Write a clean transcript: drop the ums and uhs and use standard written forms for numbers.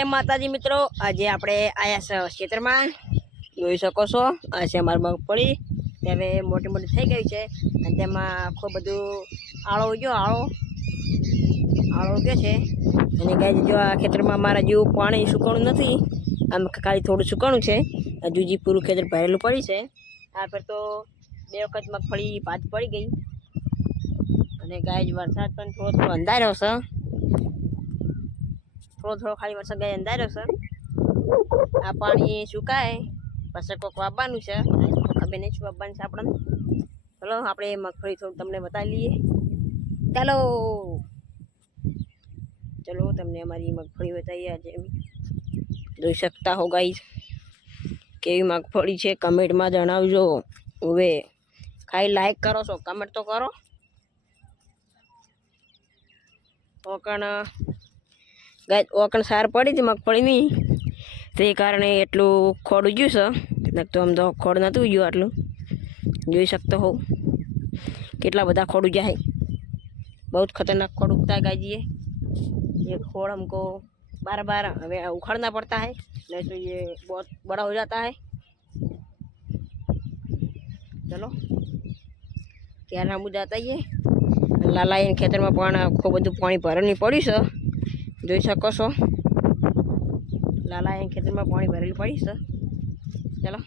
जय माताजी मित्रों। आज आपणे आया क्षेत्र में जोई सको छो आ छे मारी मगफળી तेवे मोटी मोटी थई गई छे अने तेमां खूब बधु आळो जो आळो उगे छे अने गाय जो आ खेतर में मारा जेवुं पाणी सुकाणुं नथी। आम खाली थोड़ुं सुकाणुं छे, हजू जी पूरुं खेतर भरेલું पड़ी छे। आ पर तो बे वखत मगफળી पात पड़ी गई अने गाय वरसाद पण थोड़ो थोड़ो अंधार्यो छे, थोड़ो खाली वरसाद गाय अंधार्यो छे। आ पाणी सुकाय पछी कोक वाववानुं छे, खबर नहीं शुं वाववानुं छे आपणे। चलो आपणे मगफળી थोड़ी तमने बतावी लीए। चलो चलो तमने अमारी मगफળી बताईए। आज જોઈ શકતા હો ગાઈસ કેવી મગફળી છે, કમેન્ટમાં જણાવજો। હવે ખાલી લાઈક કરો છો, કમેન્ટ તો કરો। ઓકણ સાર પડી હતી મગફળીની તે કારણે એટલું ખોડ ઉગ્યું છે, નકર તો આમ તો ખોડ નતું ઉગ્યું આટલું। જોઈ શકતો હો કેટલા બધા ખોડ ઉગ્યા है, बहुत खतरनाक खोड़ उगता है गाजीए। ये खोड़ हमको बार बार हमें उखाड़ना पड़ता है, नहीं तो ये बहुत बड़ा हो जाता है। चलो क्या हम जाता है। लाला इन खेतर में पण खूब बधु पानी भरनी पड़ी से, जोई सको छो। लाला इन खेतर में पानी भरेली पड़ी से। चलो।